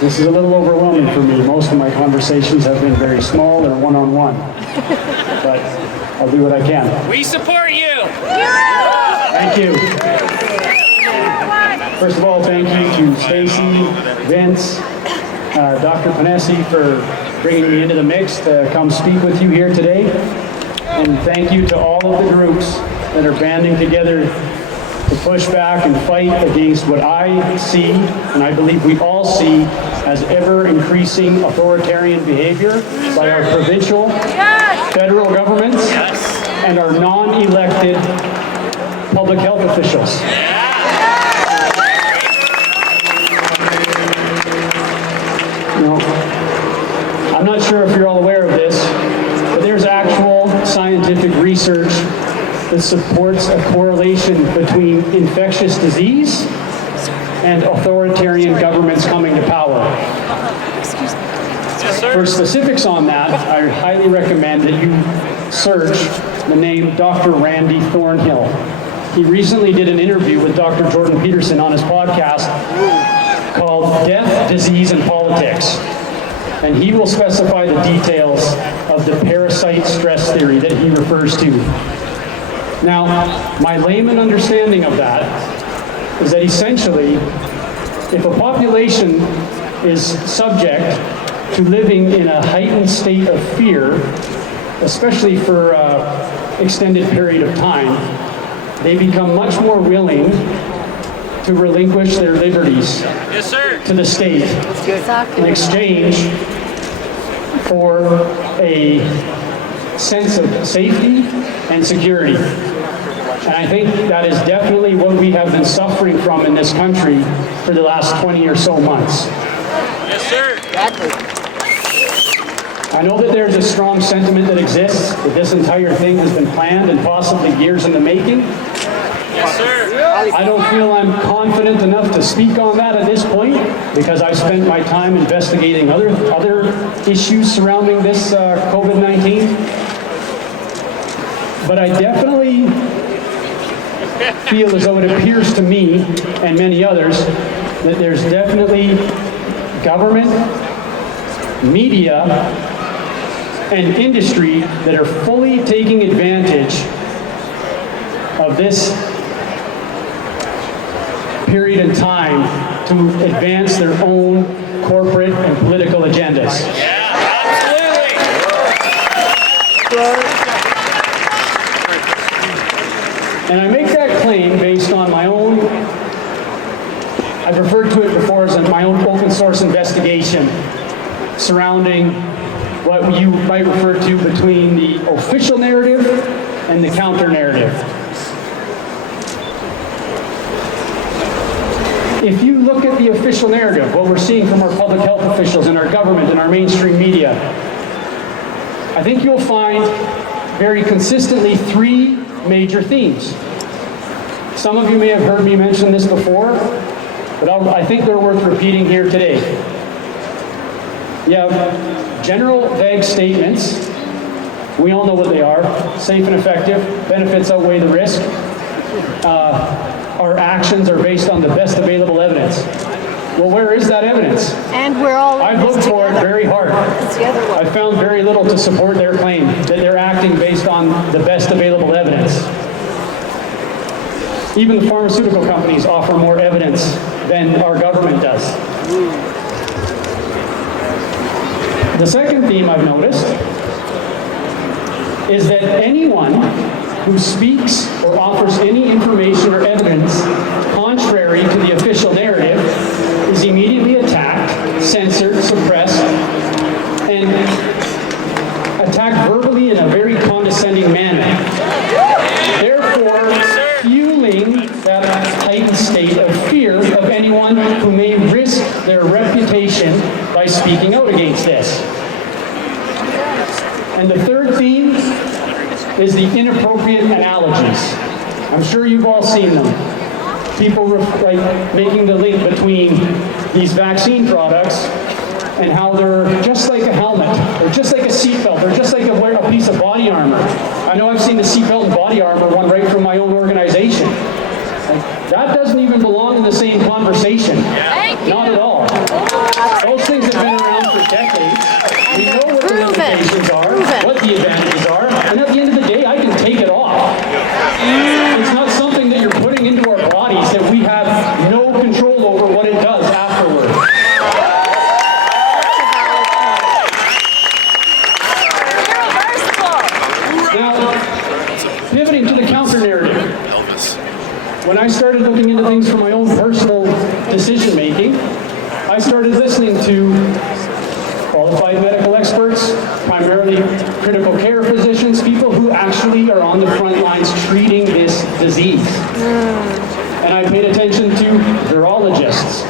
This is a little overwhelming for me. Most of my conversations have been very small or one-on-one, but I'll do what I can. We support you! Thank you. First of all, thank you to Stacy, Vince, Dr. Panesi for bringing me into the mix to come speak with you here today. And thank you to all of the groups that are banding together to push back and fight against what I see, and I believe we all see, as ever-increasing authoritarian behavior by our provincial, federal governments, and our non-elected public health officials. You know, I'm not sure if you're all aware of this, but there's actual scientific research that supports a correlation between infectious disease and authoritarian governments coming to power. For specifics on that, I highly recommend that you search the name Dr. Randy Thornhill. He recently did an interview with Dr. Jordan Peterson on his podcast called Death, Disease, and Politics. And he will specify the details of the parasite stress theory that he refers to. Now, my layman understanding of that is that essentially, if a population is subject to living in a heightened state of fear, especially for an extended period of time, they become much more willing to relinquish their liberties to the state in exchange for a sense of safety and security. And I think that is definitely what we have been suffering from in this country for the last 20 or so months. Yes, sir. Exactly. I know that there's a strong sentiment that exists that this entire thing has been planned and possibly years in the making. Yes, sir. I don't feel I'm confident enough to speak on that at this point because I've spent my time investigating other issues surrounding this COVID-19. But I definitely feel as though it appears to me and many others that there's definitely government, media, and industry that are fully taking advantage of this period in time to advance their own corporate and political agendas. Yeah, absolutely. And I make that claim based on my own, I've referred to it before as my own open source investigation surrounding what you might refer to between the official narrative and the counter narrative. If you look at the official narrative, what we're seeing from our public health officials and our government and our mainstream media, I think you'll find very consistently three major themes. Some of you may have heard me mention this before, but I think they're worth repeating here today. You have general vague statements. We all know what they are. Safe and effective. Benefits outweigh the risk. Our actions are based on the best available evidence. Well, where is that evidence? And we're all I've looked for it very hard. That's the other one. I've found very little to support their claim that they're acting based on the best available evidence. Even the pharmaceutical companies offer more evidence than our government does. The second theme I've noticed is that anyone who speaks or offers any information or evidence contrary to the official narrative is immediately attacked, censored, suppressed, and attacked verbally in a very condescending manner. Therefore, fueling that heightened state of fear of anyone who may risk their reputation by speaking out against this. And the third theme is the inappropriate analogies. I'm sure you've all seen them. People making the link between these vaccine products and how they're just like a helmet, they're just like a seatbelt, they're just like a piece of body armor. I know I've seen the seatbelt and body armor one right from my own organization. That doesn't even belong in the same conversation. Not at all. Those things have been around for decades. We know what the limitations are, what the advantages are, and at the end of the day, I can take it off. It's not something that you're putting into our bodies that we have no control over what it does afterward. Now, pivoting to the counter-narrative. When I started looking into things for my own personal decision-making, I started listening to qualified medical experts, primarily critical care physicians, people who actually are on the front lines treating this disease. And I paid attention to virologists,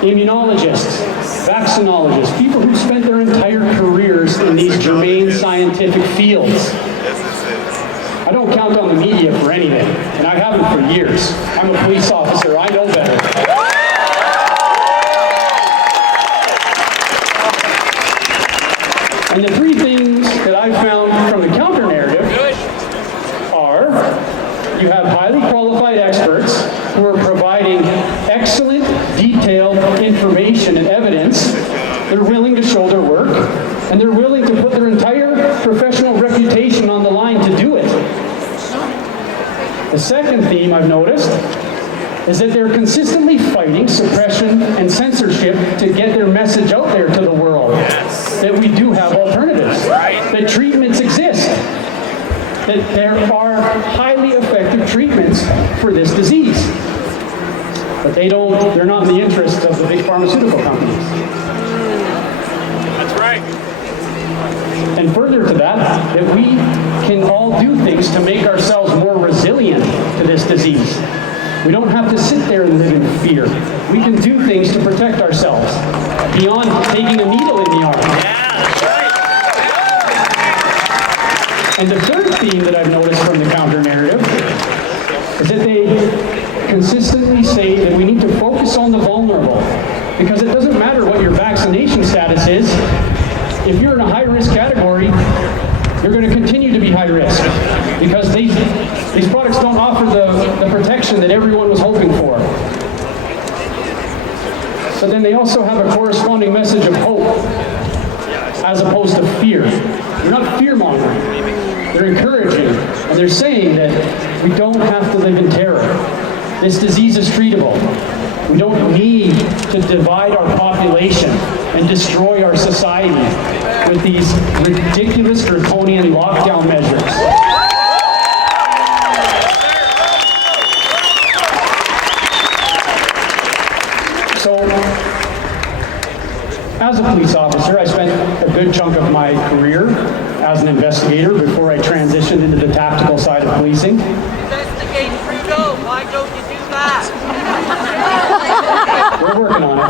immunologists, vaccinologists, people who spent their entire careers in these germane scientific fields. I don't count on the media for anything, and I haven't for years. I'm a police officer, I know better. And the three things that I found from the counter-narrative are, you have highly qualified experts who are providing excellent, detailed information and evidence. They're willing to show their work, and they're willing to put their entire professional reputation on the line to do it. The second theme I've noticed is that they're consistently fighting suppression and censorship to get their message out there to the world. That we do have alternatives. That treatments exist. That there are highly effective treatments for this disease. But they're not in the interest of the big pharmaceutical companies. That's right. And further to that we can all do things to make ourselves more resilient to this disease. We don't have to sit there and live in fear. We can do things to protect ourselves beyond taking a needle in the arm. And the third theme that I've noticed from the counter-narrative is that they consistently say that we need to focus on the vulnerable, because it doesn't matter what your vaccination status is. If you're in a high-risk category, you're going to continue to be high risk, because these products don't offer the protection that everyone was hoping for. But then they also have a corresponding message of hope, as opposed to fear. They're not fear-mongering. They're encouraging, and they're saying that we don't have to live in terror. This disease is treatable. We don't need to divide our population and destroy our society with these ridiculous draconian lockdown measures. So, as a police officer, I spent a good chunk of my career as an investigator before I transitioned into the tactical side of policing. Investigate Trudeau. Why don't you do that? We're working on it.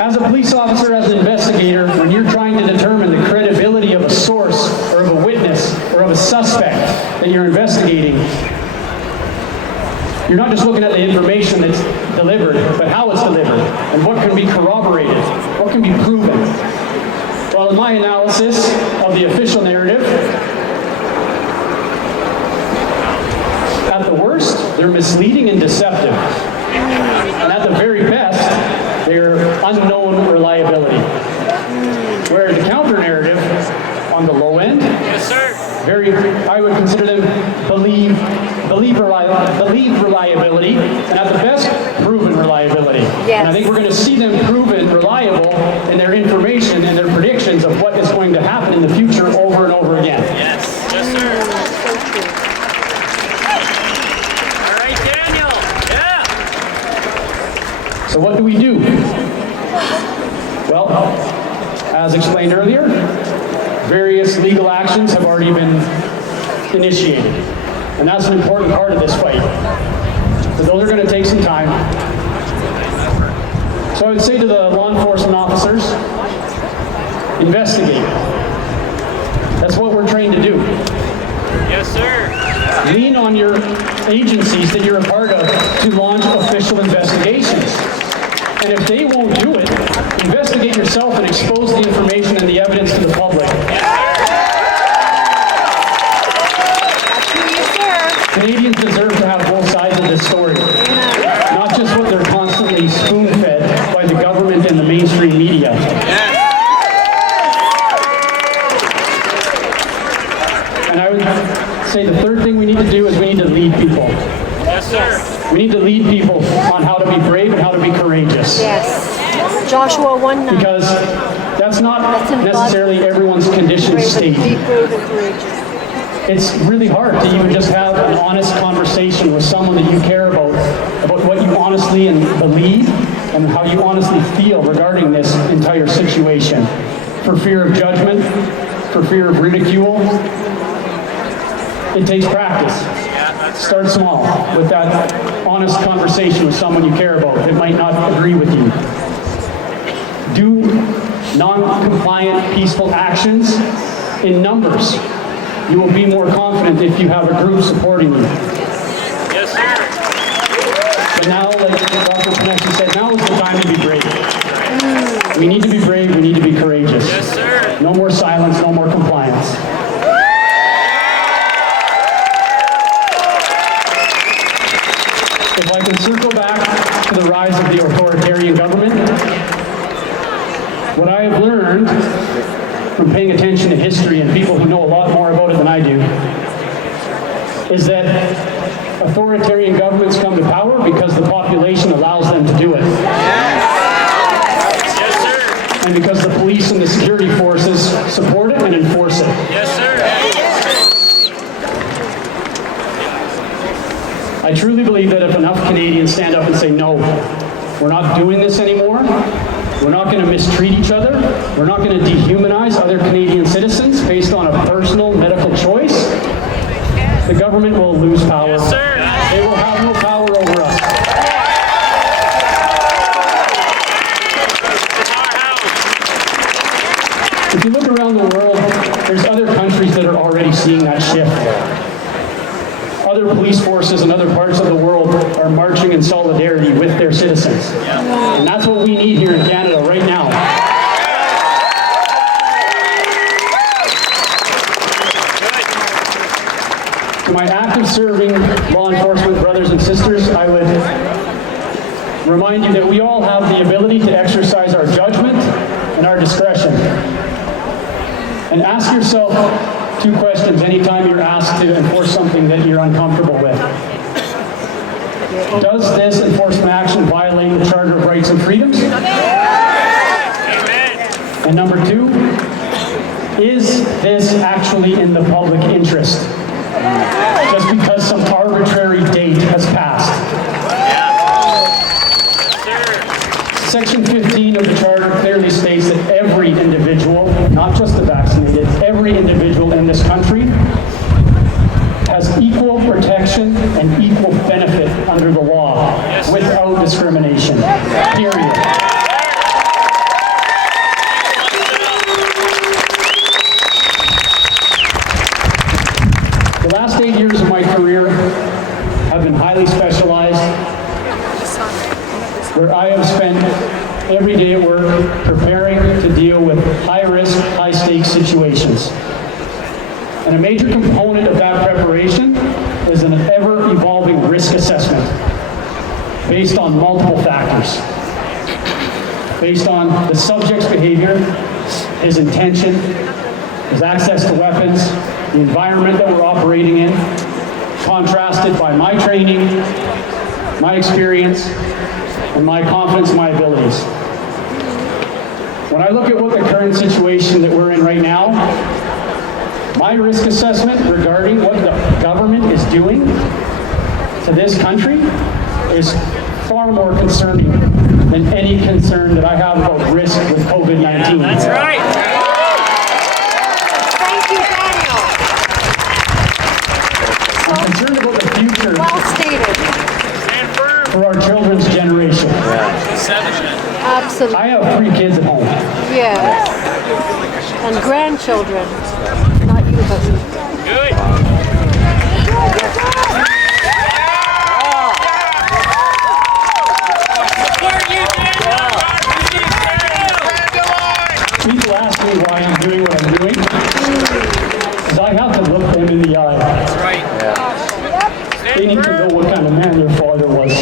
As a police officer, as an investigator, when you're trying to determine the credibility of a source or of a witness or of a suspect that you're investigating, you're not just looking at the information that's delivered, but how it's delivered and what can be corroborated, what can be proven. Well, in my analysis of the official narrative, at the worst, they're misleading and deceptive. And at the very best, they're unknown reliability. Whereas the counter-narrative, on the low end, Yes, sir. I would consider them believe reliability, and at the best, proven reliability. Yes. And I think we're going to see them proven reliable in their information and their predictions of what is going to happen in the future over and over again. Yes. Yes, sir. All right, Daniel. Yeah. So what do we do? Well, as explained earlier, various legal actions have already been initiated. And that's an important part of this fight. But those are going to take some time. So I would say to the law enforcement officers, investigate. That's what we're trained to do. Yes, sir. Lean on your agencies that you're a part of to launch official investigations. And if they won't do it, investigate yourself and expose the information and the evidence to the public. And I would say the third thing we need to do is we need to lead people. Yes, sir. We need to lead people on how to be brave and how to be courageous. Yes. Joshua 1:9. Because that's not in necessarily everyone's conditioned state. Be brave and courageous. It's really hard to even just have an honest conversation with someone that you care about what you honestly believe and how you honestly feel regarding this entire situation. For fear of judgment, for fear of ridicule, it takes practice. Start small with that honest conversation with someone you care about that might not agree with you. Do non-compliant, peaceful actions in numbers. You will be more confident if you have a group supporting you. Yes, sir. But now, like Dr. Panetti said, now is the time to be brave. We need to be brave, we need to be courageous. Yes, sir. No more silence, no more compliance. If I can circle back to the rise of the authoritarian government, what I have learned from paying attention to history and people who know a lot more about it than I do, is that authoritarian governments come to power because the population allows them to do it. Yes, sir. And because the police and the security forces support it and enforce it. Yes, sir. I truly believe that if enough Canadians stand up and say, no, we're not doing this anymore, we're not going to mistreat each other, we're not going to dehumanize other Canadian citizens based on a personal medical choice, the government will lose power. Yes, sir. They will have no power over us. It's our house. If you look around the world, there's other countries that are already seeing that shift. Other police forces in other parts of the world are marching in solidarity with their citizens. And that's what we need here in Canada right now. To my active serving law enforcement brothers and sisters, I would remind you that we all have the ability to exercise our judgment and our discretion. And ask yourself 2 questions anytime you're asked to enforce something that you're uncomfortable with. Does this enforcement action violate the Charter of Rights and Freedoms? Amen. And number 2, is this actually in the public interest? Just because some arbitrary date has passed. Yes, sir. Section 15 of the Charter clearly states that every individual, not just the vaccinated, every individual in this country has equal protection and equal benefit under the law without discrimination. Period. The last 8 years of my career have been highly specialized, where I have spent every day at work preparing to deal with high-risk, high-stakes situations. And a major component of that preparation is an ever-evolving risk assessment based on multiple factors. Based on the subject's behavior, his intention, his access to weapons, the environment that we're operating in, contrasted by my training, my experience, and my confidence in my abilities. When I look at what the current situation that we're in right now, my risk assessment regarding what the government is doing to this country is far more concerning than any concern that I have about risk with COVID-19. That's right. Thank you, Daniel. I'm concerned about the future Well stated. Stand firm. for our children's generation. Absolutely. I have 3 kids at home. Yes. And grandchildren. Not you, but me. Good. Support you, Daniel. People ask me why I'm doing what I'm doing, because I have to look them in the eye. That's right. They need to know what kind of man their father was.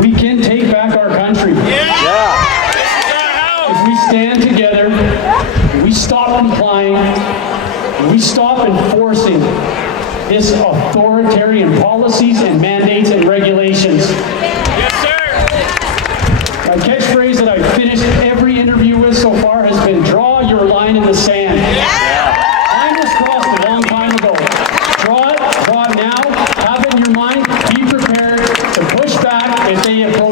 We can take back our country. If we stand together, we stop complying, we stop enforcing this authoritarian policies and mandates and regulations. Yes, sir. My catchphrase that I've finished every interview with so far has been, draw your line in the sand. Line was crossed a long time ago. Draw it now, have it in your mind, be prepared to push back if they approach